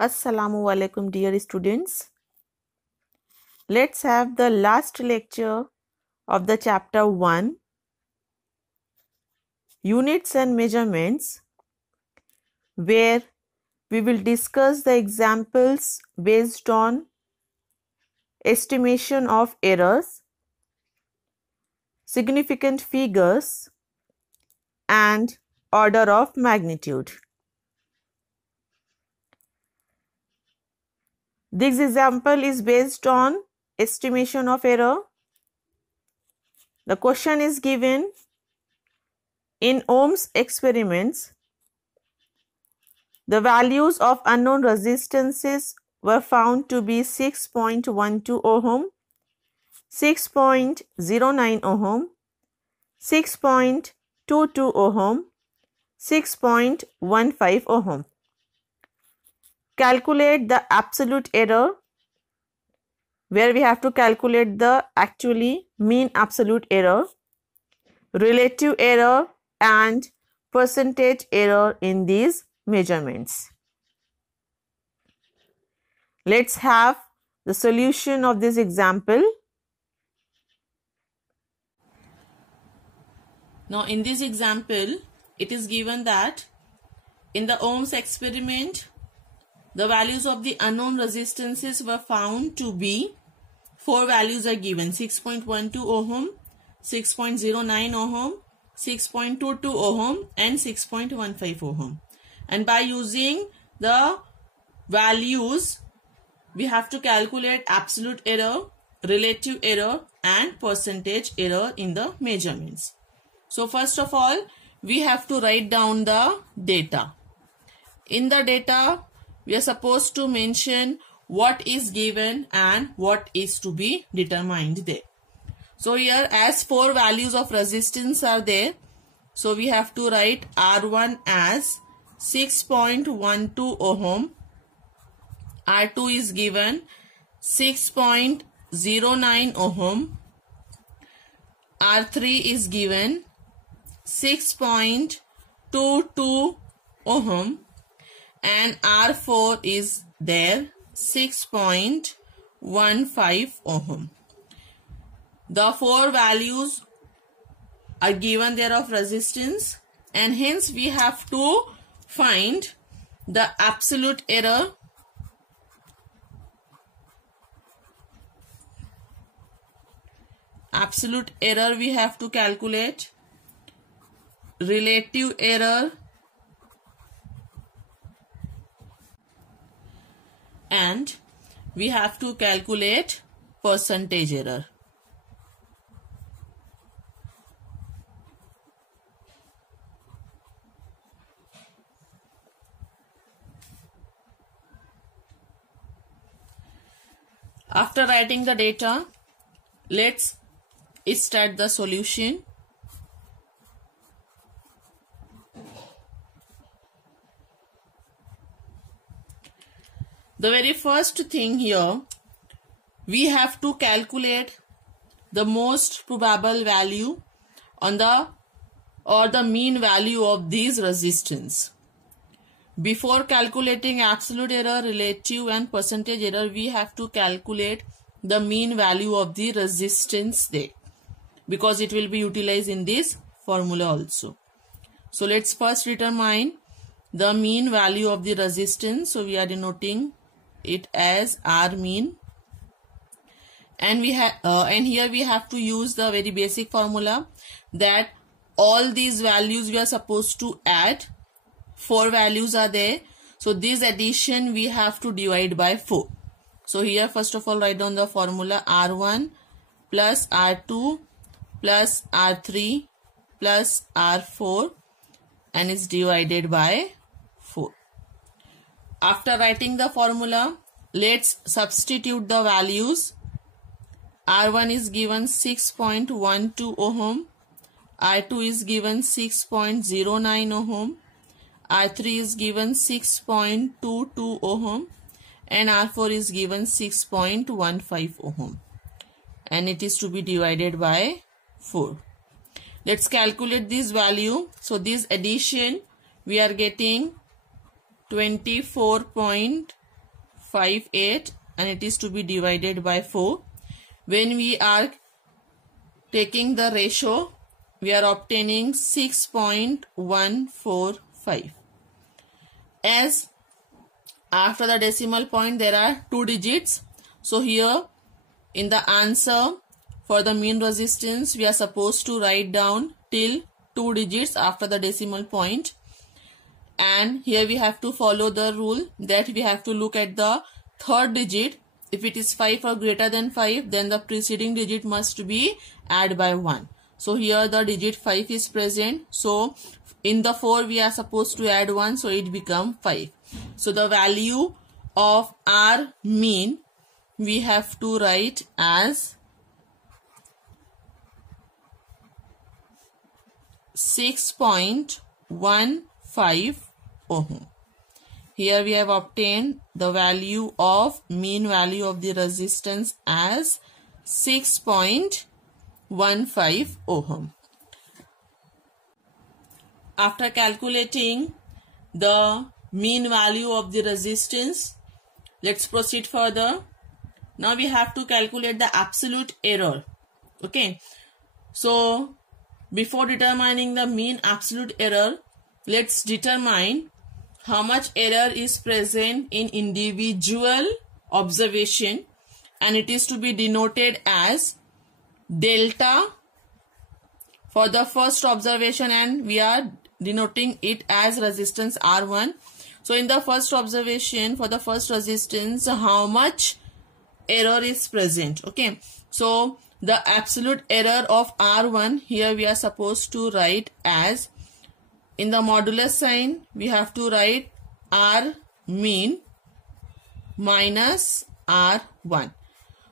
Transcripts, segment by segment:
Assalamu alaikum dear students. Let's have the last lecture of the chapter 1, Units and Measurements, where we will discuss the examples based on estimation of errors, significant figures and order of magnitude. This example is based on estimation of error. The question is given: in Ohm's experiments, the values of unknown resistances were found to be 6.12 ohm, 6.09 ohm, 6.22 ohm, 6.15 ohm. Calculate the absolute error, where we have to calculate the actually mean absolute error, relative error and percentage error in these measurements. Let's have the solution of this example. Now in this example, it is given that in the Ohm's experiment, the values of the unknown resistances were found to be, four values are given: 6.12 ohm, 6.09 ohm, 6.22 ohm and 6.15 ohm. And by using the values, we have to calculate absolute error, relative error and percentage error in the measurements. So first of all, we have to write down the data. In the data, we are supposed to mention what is given and what is to be determined there. So here, as four values of resistance are there, so we have to write R1 as 6.12 ohm, R2 is given 6.09 ohm, R3 is given 6.22 ohm and R4 is there 6.15 ohm. The four values are given there of resistance, and hence we have to find the absolute error, we have to calculate, relative error and we have to calculate percentage error. After writing the data, let's start the solution. The very first thing here, we have to calculate the most probable value on the mean value of these resistance. Before calculating absolute error, relative and percentage error, we have to calculate the mean value of the resistance there, because it will be utilized in this formula also. So let's first determine the mean value of the resistance. So we are denoting it as R mean, and we have and here we have to use the very basic formula that all these values we are supposed to add. Four values are there, so this addition we have to divide by 4. So here first of all write down the formula: R1 plus R2 plus R3 plus R4 and is divided by 4. After writing the formula, let's substitute the values. R1 is given 6.12 ohm, R2 is given 6.09 ohm, R3 is given 6.22 ohm and R4 is given 6.15 ohm, and it is to be divided by 4. Let's calculate this value. So this addition we are getting 24.6 0.58 and it is to be divided by 4. When we are taking the ratio, we are obtaining 6.145. As after the decimal point there are 2 digits, so here in the answer for the mean resistance we are supposed to write down till 2 digits after the decimal point, and here we have to follow the rule that we have to look at the third digit. If it is 5 or greater than 5, then the preceding digit must be added by 1. So here the digit 5 is present, so in the 4 we are supposed to add 1, so it becomes 5. So the value of our mean we have to write as 6.15 ohm. Here we have obtained the value of mean value of the resistance as 6.15 ohm. After calculating the mean value of the resistance, let's proceed further. Now we have to calculate the absolute error. Okay, so before determining the mean absolute error, let's determine how much error is present in individual observation, and it is to be denoted as delta for the first observation, and we are denoting it as resistance R1. So in the first observation for the first resistance, how much error is present? Okay, so the absolute error of R1 here we are supposed to write as, in the modulus sign we have to write R mean minus R1.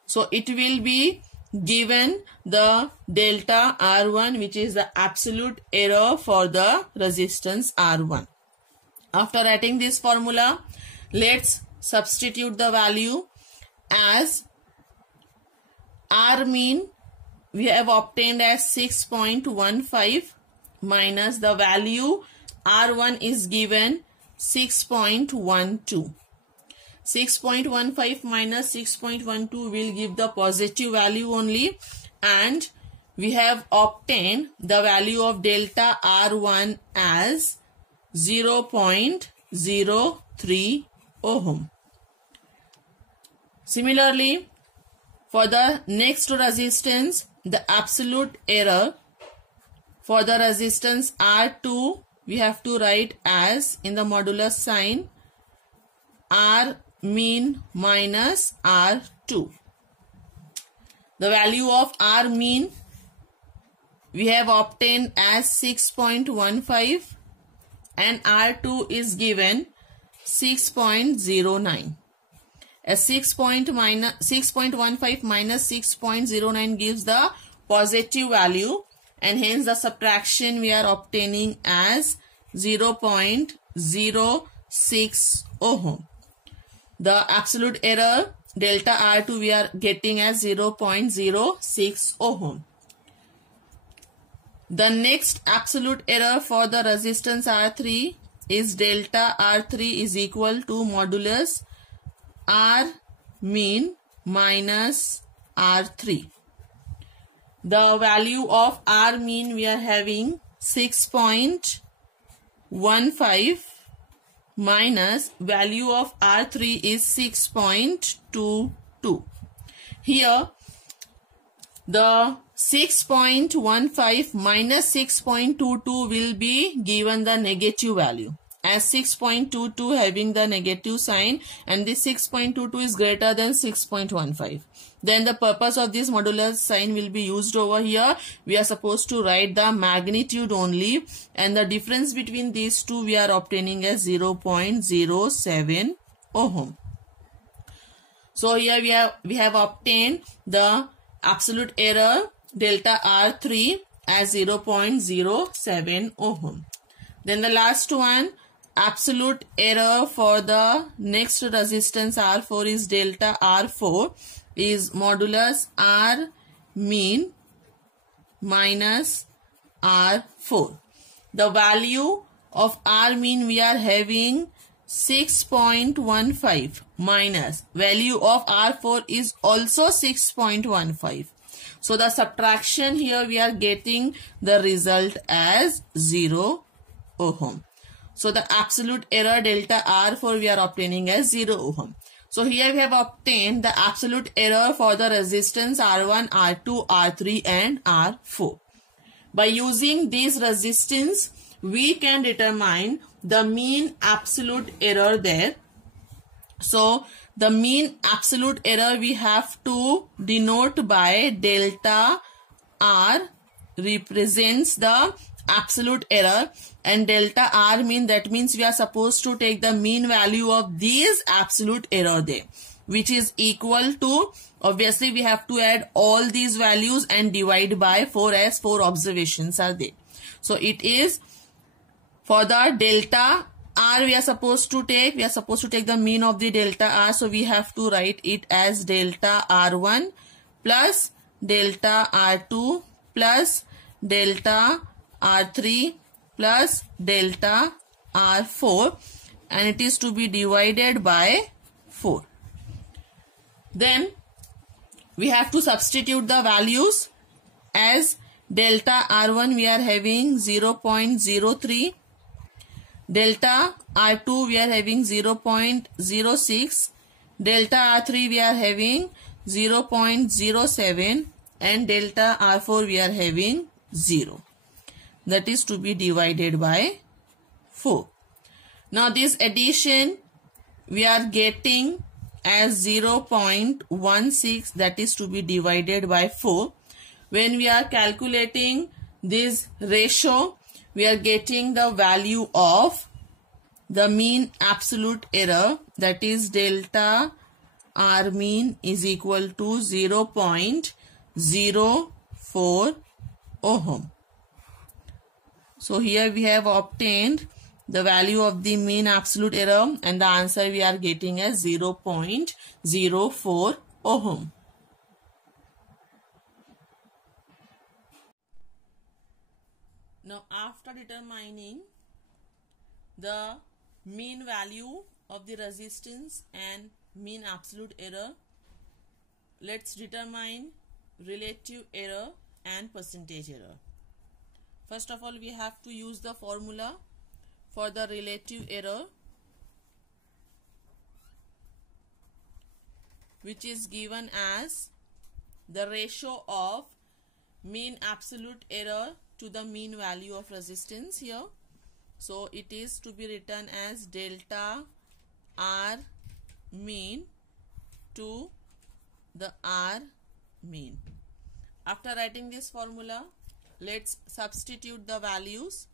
So it will be given the delta R1, which is the absolute error for the resistance R1. After writing this formula, let's substitute the value as R mean we have obtained as 6.15 minus the value R1 is given 6.12. 6.15 minus 6.12 will give the positive value only, and we have obtained the value of delta R1 as 0.03 ohm. Similarly, for the next resistance, the absolute error for the resistance R2 we have to write as, in the modulus sign, R mean minus R2. The value of R mean we have obtained as 6.15 and R2 is given 6.09. As 6.15 minus 6.09 gives the positive value, and hence the subtraction we are obtaining as 0.06 ohm. The absolute error delta R2 we are getting as 0.06 ohm. The next absolute error for the resistance R3 is delta R3 is equal to modulus R mean minus R3. The value of R mean we are having 6.15 minus value of R3 is 6.22. Here the 6.15 minus 6.22 will be given the negative value, as 6.22 having the negative sign and this 6.22 is greater than 6.15. Then the purpose of this modulus sign will be used over here. We are supposed to write the magnitude only, and the difference between these two we are obtaining as 0.07 ohm. So here we have obtained the absolute error delta R3 as 0.07 ohm. Then the last one, absolute error for the next resistance R4 is delta R4 is modulus R mean minus R4. The value of R mean we are having 6.15 minus value of R4 is also 6.15. So the subtraction here we are getting the result as 0 ohm. So the absolute error delta R4 we are obtaining as 0 ohm. So here we have obtained the absolute error for the resistance R1, R2, R3 and R4. By using these resistance, we can determine the mean absolute error there. So the mean absolute error we have to denote by delta R represents the absolute error, and delta R mean that means we are supposed to take the mean value of this absolute error there, which is equal to, obviously we have to add all these values and divide by 4 as 4 observations are there. So it is for the delta R we are supposed to take the mean of the delta R. So we have to write it as delta R1 plus delta R2 plus delta R3 plus delta R4, and it is to be divided by 4. Then we have to substitute the values. As delta R1 we are having 0.03, delta R2 we are having 0.06, delta R3 we are having 0.07 and delta R4 we are having 0. That is to be divided by 4. Now this addition we are getting as 0.16, that is to be divided by 4. When we are calculating this ratio, we are getting the value of the mean absolute error, that is delta R mean is equal to 0.04 ohm. So here we have obtained the value of the mean absolute error, and the answer we are getting as 0.04 ohm. Now after determining the mean value of the resistance and mean absolute error, let's determine relative error and percentage error. First of all, we have to use the formula for the relative error, which is given as the ratio of mean absolute error to the mean value of resistance here. So it is to be written as delta R mean to the R mean. After writing this formula, let's substitute the values.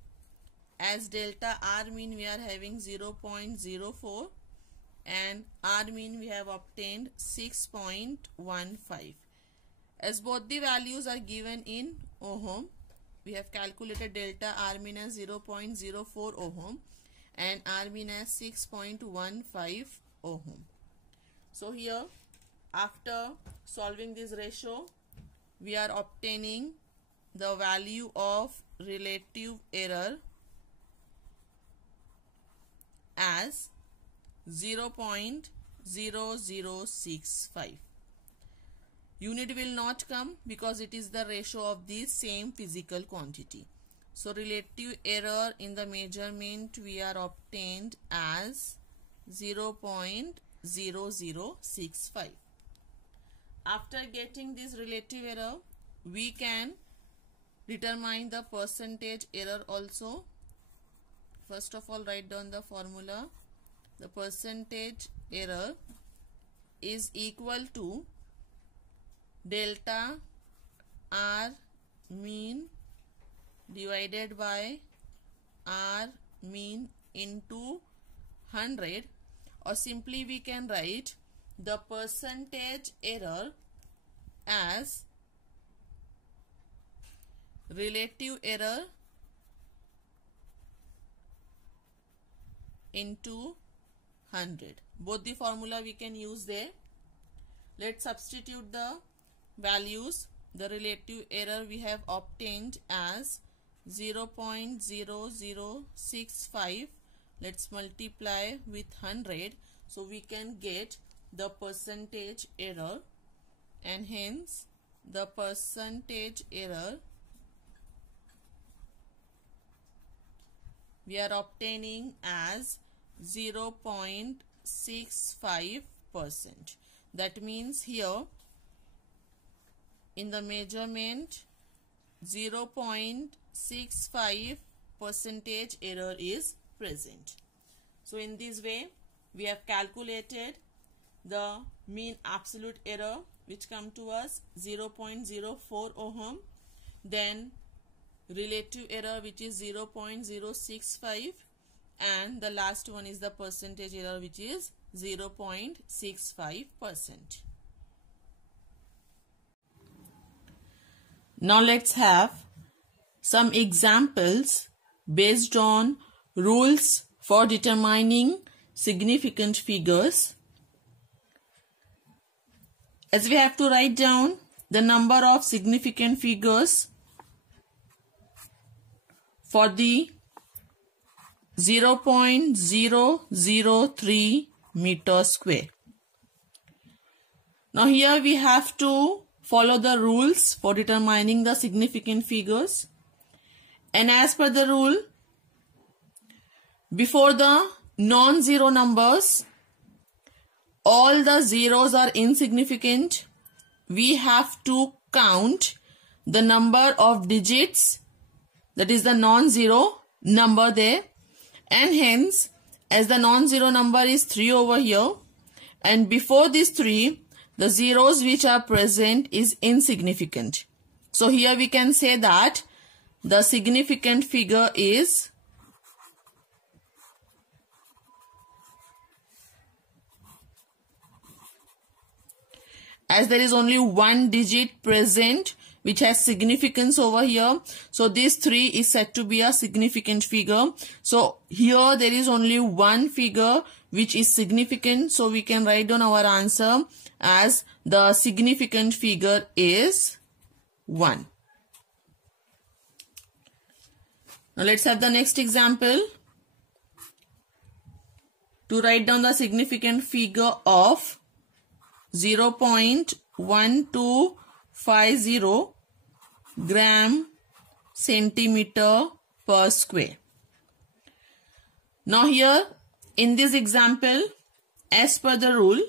As delta R mean we are having 0.04 and R mean we have obtained 6.15. As both the values are given in ohm, we have calculated delta R mean as 0.04 ohm and R mean as 6.15 ohm. So here, after solving this ratio, we are obtaining the value of relative error as 0.0065. Unit will not come because it is the ratio of the same physical quantity. So relative error in the measurement we are obtained as 0.0065. After getting this relative error, we can determine the percentage error also. First of all, write down the formula. The percentage error is equal to delta R mean divided by R mean into 100, or simply we can write the percentage error as relative error into 100. Both the formula we can use there. Let's substitute the values. The relative error we have obtained as 0.0065 let's multiply with 100. So we can get the percentage error, and hence the percentage error we are obtaining as 0.65%. That means here in the measurement 0.65 percentage error is present. So in this way we have calculated the mean absolute error, which come to us 0.04 ohm, then relative error, which is 0.065, and the last one is the percentage error, which is 0.65%. Now let's have some examples based on rules for determining significant figures. As we have to write down the number of significant figures for the 0.003 meter square. Now here we have to follow the rules for determining the significant figures, and as per the rule, before the non-zero numbers, all the zeros are insignificant. We have to count the number of digits, that is the non-zero number there, and hence as the non-zero number is 3 over here, and before this 3 the zeros which are present is insignificant. So here we can say that the significant figure is as there is only one digit present which has significance over here. So this 3 is said to be a significant figure. So here there is only one figure which is significant. So we can write down our answer as the significant figure is 1. Now let's have the next example. To write down the significant figure of 0.1250 gram centimeter per square. Now here in this example, as per the rule,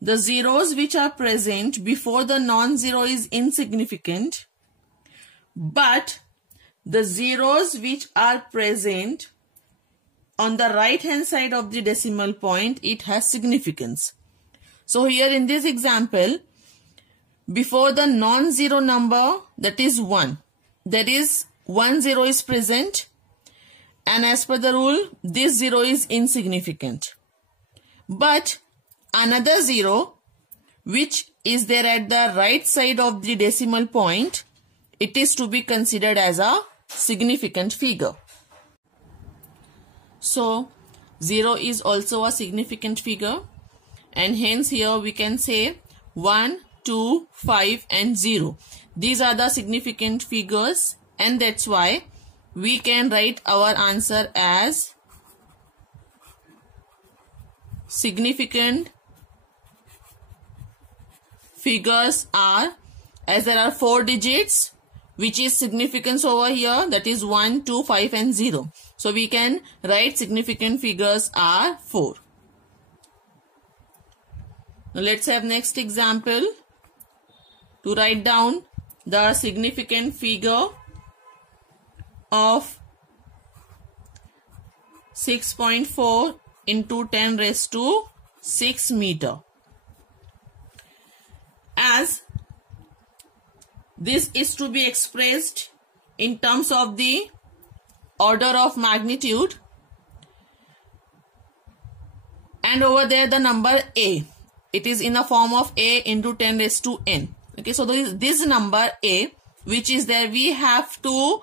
the zeros which are present before the non-zero is insignificant, but the zeros which are present on the right hand side of the decimal point, it has significance. So here in this example, before the non-zero number, that is 1, there is 1 zero is present, and as per the rule, this 0 is insignificant. But another 0 which is there at the right side of the decimal point, it is to be considered as a significant figure. So 0 is also a significant figure, and hence here we can say 1, 2, 5 and 0. These are the significant figures, and that's why we can write our answer as significant figures are, as there are 4 digits which is significance over here, that is 1, 2, 5 and 0. So we can write significant figures are 4. Now let's have next example. To write down the significant figure of 6.4 into 10 raised to 6 meter. As this is to be expressed in terms of the order of magnitude, and over there the number a, it is in the form of a into 10 raised to n. Okay, so this number a which is there, we have to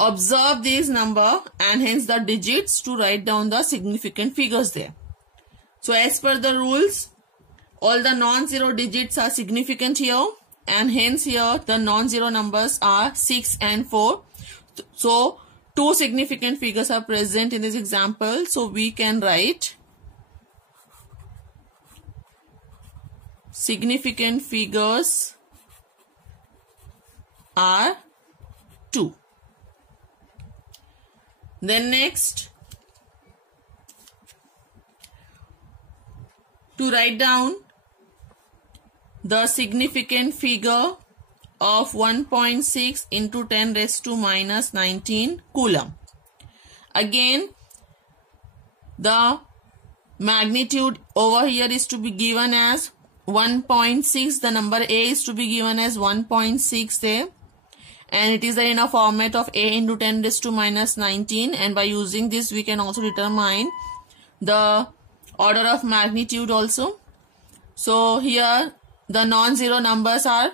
observe this number and hence the digits to write down the significant figures there. So as per the rules, all the non-zero digits are significant here, and hence here the non-zero numbers are 6 and 4. So two significant figures are present in this example. So we can write significant figures are 2. Then next, to write down the significant figure of 1.6 into 10 raised to minus 19 coulomb. Again, the magnitude over here is to be given as 1.6. The number A is to be given as 1.6A. And it is in a format of A into 10 raised to minus 19. And by using this, we can also determine the order of magnitude also. So here the non-zero numbers are,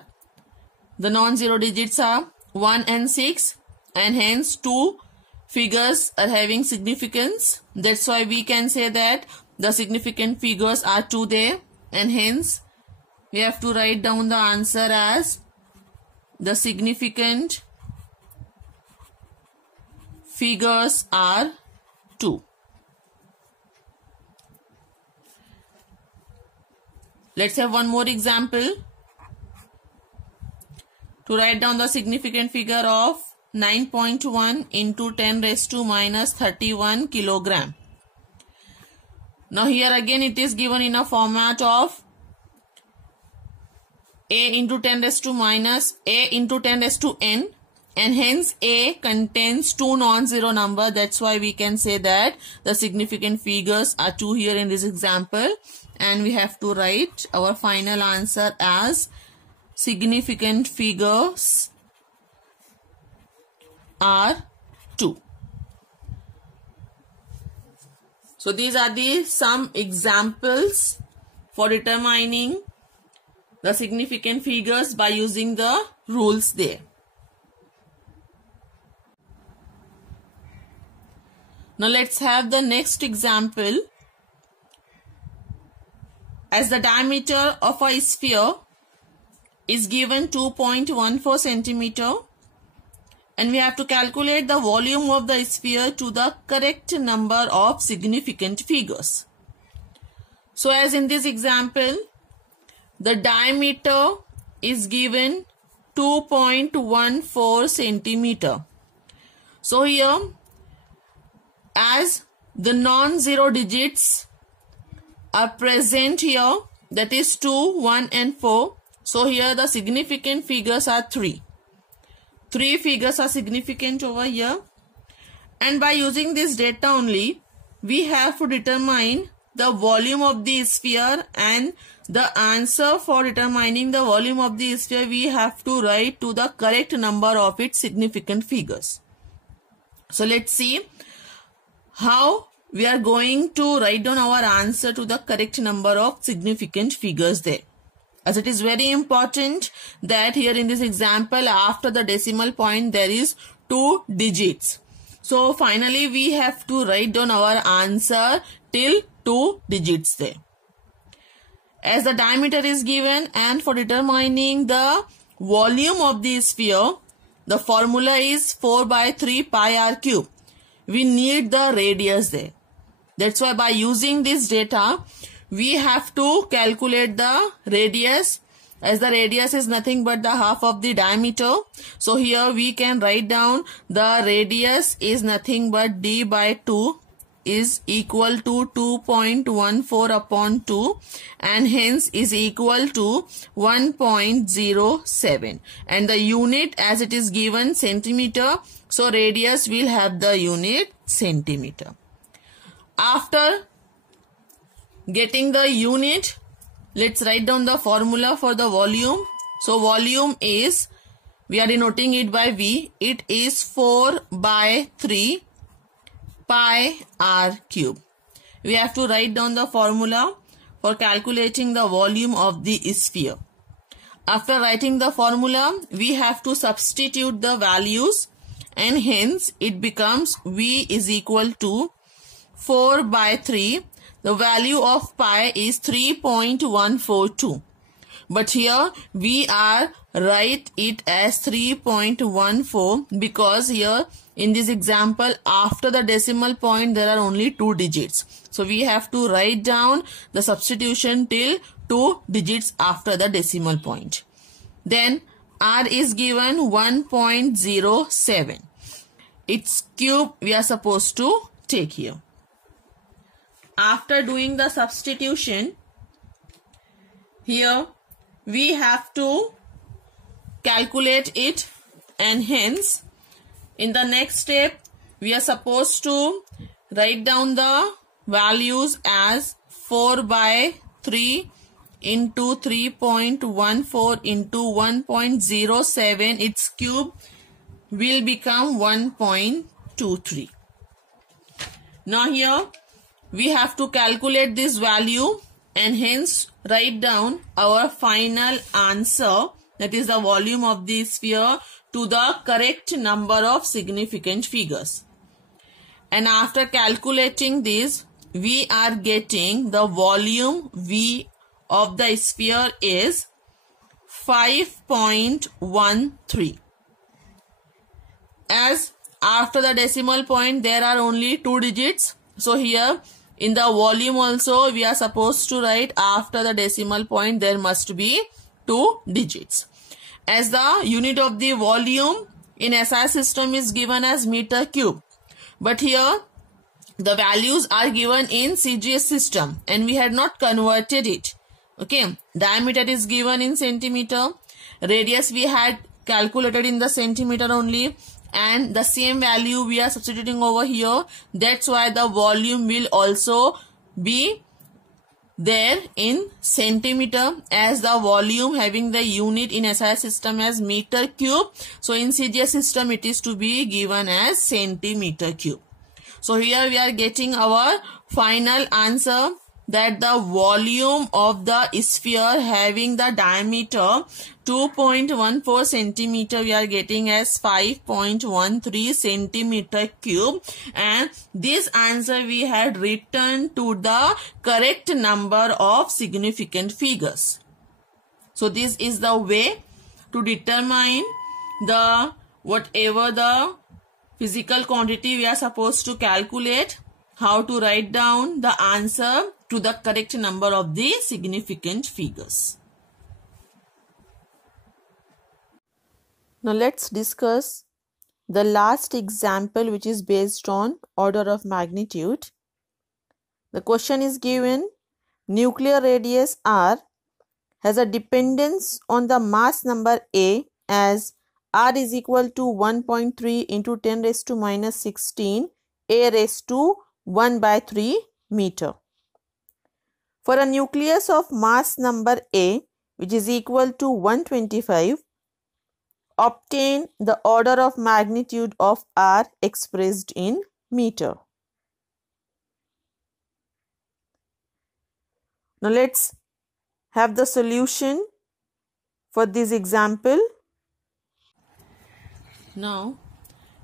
the non-zero digits are 1 and 6, and hence two figures are having significance. That's why we can say that the significant figures are 2 there, and hence we have to write down the answer as the significant figures are 2. Let's have one more example. To write down the significant figure of 9.1 into 10 raised to minus 31 kilogram. Now here again it is given in a format of A into 10 raised to minus A into 10 raised to n, and hence A contains two non-zero number. That's why we can say that the significant figures are 2 here in this example, and we have to write our final answer as significant figures are 2. So these are some examples for determining the significant figures by using the rules there. Now let's have the next example. As the diameter of a sphere is given 2.14 centimeter, and we have to calculate the volume of the sphere to the correct number of significant figures. So as in this example, the diameter is given 2.14 centimeter. So here, as the non-zero digits are present here, that is 2, 1 and 4. So here the significant figures are 3. 3 figures are significant over here. And by using this data only, we have to determine the volume of the sphere, and the answer for determining the volume of the sphere we have to write to the correct number of its significant figures. So let's see how we are going to write down our answer to the correct number of significant figures there. As it is very important that here in this example, after the decimal point there is 2 digits. So finally we have to write down our answer till 2 digits there. As the diameter is given, and for determining the volume of the sphere, the formula is 4 by 3 pi r cube. We need the radius there. That's why by using this data, we have to calculate the radius, as the radius is nothing but the half of the diameter. So here we can write down the radius is nothing but d by 2 is equal to 2.14 upon 2, and hence is equal to 1.07. And the unit, as it is given, centimeter, so radius will have the unit centimeter. After getting the unit, let's write down the formula for the volume. So volume is, we are denoting it by V. It is 4 by 3 pi r cube. We have to write down the formula for calculating the volume of the sphere. After writing the formula, we have to substitute the values, and hence it becomes V is equal to 4 by 3. The value of pi is 3.142. But here we are write it as 3.14 because here in this example, after the decimal point, there are only 2 digits. So we have to write down the substitution till 2 digits after the decimal point. Then R is given 1.07. Its cube we are supposed to take here. After doing the substitution, here we have to calculate it, and hence in the next step we are supposed to write down the values as 4 by 3 into 3.14 into 1.07. Its cube will become 1.23. Now here we have to calculate this value and hence write down our final answer, that is the volume of the sphere, to the correct number of significant figures. And after calculating this, we are getting the volume V of the sphere is 5.13. As after the decimal point there are only 2 digits, so here in the volume also we are supposed to write after the decimal point there must be 2 digits. As the unit of the volume in SI system is given as meter cube, but here the values are given in CGS system and we had not converted it. Okay, diameter is given in centimeter, radius we had calculated in the centimeter only, and the same value we are substituting over here. That's why the volume will also be there in centimeter, as the volume having the unit in SI system as meter cube. So in CGS system it is to be given as centimeter cube. So here we are getting our final answer, that the volume of the sphere having the diameter 2.14 centimeter we are getting as 5.13 centimeter cube, and this answer we had written to the correct number of significant figures. So this is the way to determine the whatever the physical quantity we are supposed to calculate, how to write down the answer to the correct number of the significant figures. Now let's discuss the last example, which is based on order of magnitude. The question is given: nuclear radius R has a dependence on the mass number A as R is equal to 1.3 into 10 raised to minus 16 A raised to 1 by 3 meter. For a nucleus of mass number A, which is equal to 125, obtain the order of magnitude of R expressed in meter. Now let's have the solution for this example. Now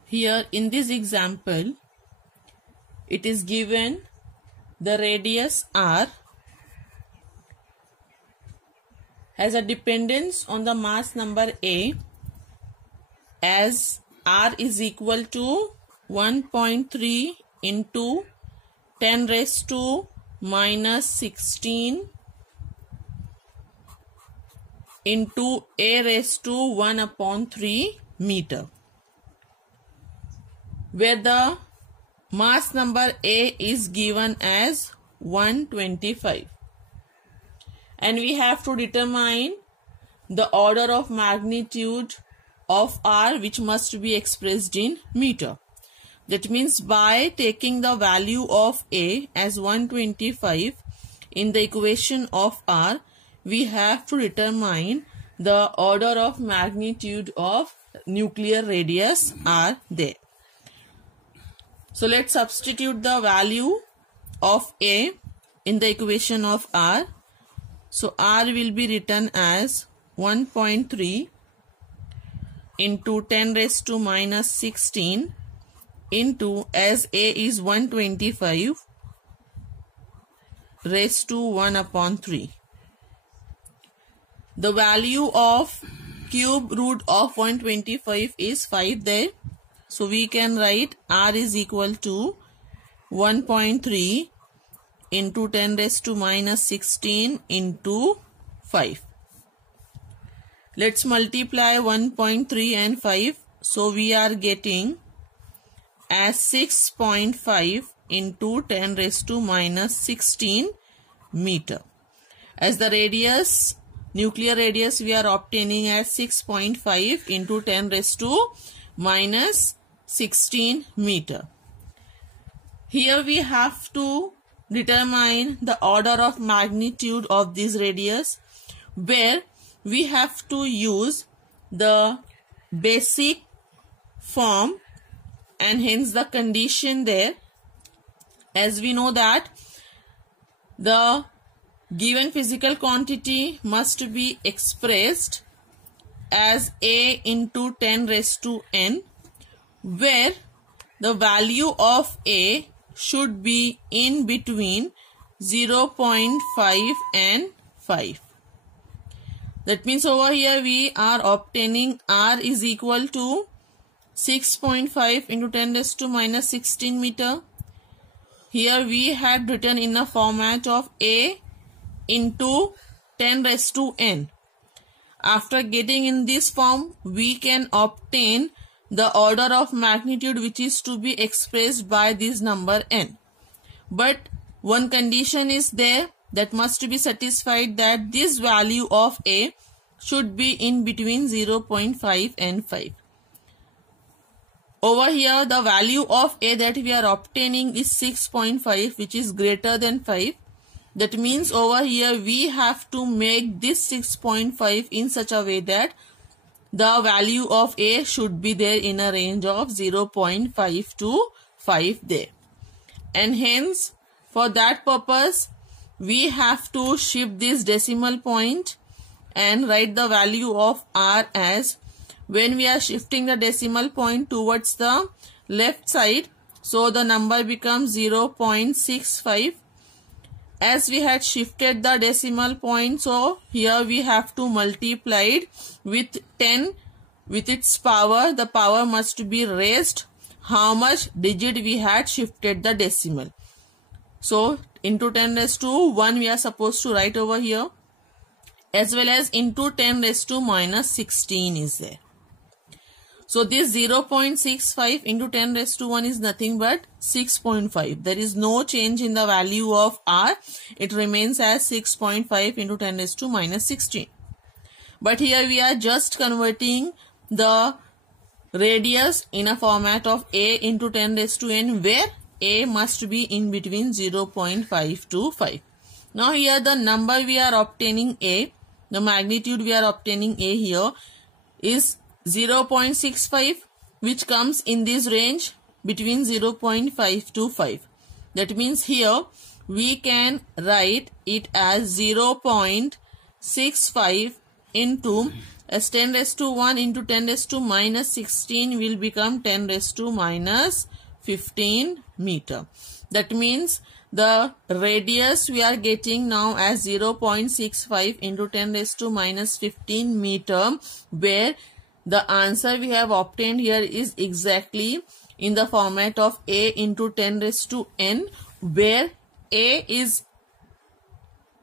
here in this example it is given the radius R has a dependence on the mass number A as R is equal to 1.3 into 10 raised to minus 16 into A raised to 1 upon 3 meter, where the mass number A is given as 125. And we have to determine the order of magnitude of R, which must be expressed in meter. That means by taking the value of A as 125 in the equation of R, we have to determine the order of magnitude of nuclear radius R there. So let's substitute the value of A in the equation of R. So R will be written as 1.3 into 10 raised to minus 16 into, as A is 125, raised to 1 upon 3. The value of cube root of 125 is 5 there. So we can write R is equal to 1.3 into 10 raised to minus 16 into 5. Let's multiply 1.3 and 5. So we are getting as 6.5 into 10 raised to minus 16 meter. As the radius, nuclear radius, we are obtaining as 6.5 into 10 raised to minus 16 meter. Here we have to determine the order of magnitude of this radius, where we have to use the basic form and hence the condition there. As we know that the given physical quantity must be expressed as A into 10 raised to n, where the value of A should be in between 0.5 and 5. That means over here we are obtaining R is equal to 6.5 into 10 raised to minus 16 meter. Here we had written in a format of A into 10 raised to n. After getting in this form, we can obtain the order of magnitude which is to be expressed by this number n. But one condition is there that must be satisfied, that this value of A should be in between 0.5 and 5. Over here the value of A that we are obtaining is 6.5, which is greater than 5. That means over here we have to make this 6.5 in such a way that the value of A should be there in a range of 0.5 to 5 there. And hence for that purpose we have to shift this decimal point and write the value of R as, when we are shifting the decimal point towards the left side, so the number becomes 0.65. As we had shifted the decimal point, so here we have to multiply it with 10 with its power. The power must be raised how much digit we had shifted the decimal. So into 10 raised to 1 we are supposed to write over here, as well as into 10 raised to minus 16 is there. So this 0.65 into 10 raised to 1 is nothing but 6.5. There is no change in the value of R. It remains as 6.5 into 10 raised to minus 16. But here we are just converting the radius in a format of A into 10 raised to n, where A must be in between 0.5 to 5. Now here the number we are obtaining A, the magnitude we are obtaining A here is 0.65, which comes in this range between 0.5 to 5. That means here we can write it as 0.65 into as 10 raised to 1 into 10 raised to minus 16 will become 10 raised to minus 15 meter. That means the radius we are getting now as 0.65 into 10 raised to minus 15 meter, where the answer we have obtained here is exactly in the format of A into 10 raised to n, where A is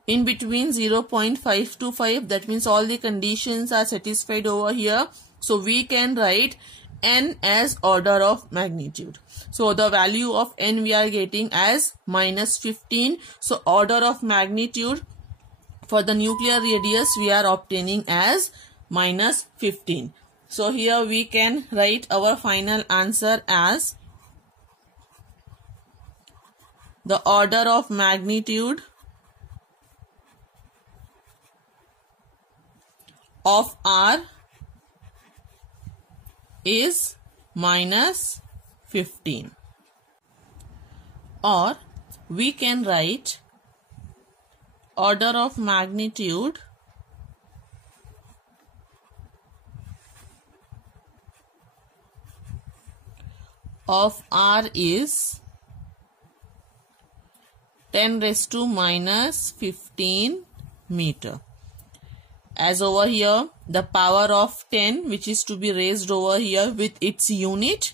in between 0.5 to 5. That means all the conditions are satisfied over here. So we can write n as order of magnitude. So the value of n we are getting as minus 15. So order of magnitude for the nuclear radius we are obtaining as minus 15. So here we can write our final answer as the order of magnitude of R is minus 15. Or we can write order of magnitude of R is 10 raised to minus 15 meter. As over here the power of 10, which is to be raised over here with its unit,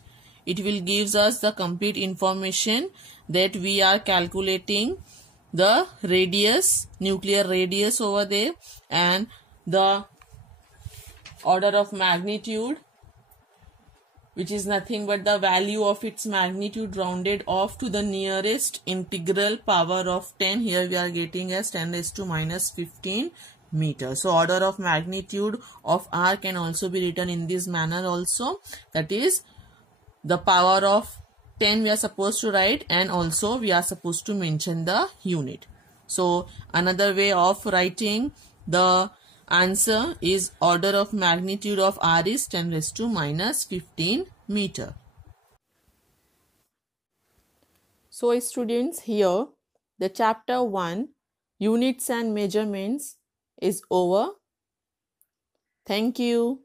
it will gives us the complete information that we are calculating the radius, nuclear radius over there, and the order of magnitude, which is nothing but the value of its magnitude rounded off to the nearest integral power of 10. Here we are getting as 10 raised to minus 15 meters. So order of magnitude of R can also be written in this manner also. That is, the power of 10 we are supposed to write, and also we are supposed to mention the unit. So another way of writing the answer is order of magnitude of R is 10 raised to minus 15 meter. So students, here the chapter 1 units and measurements is over. Thank you.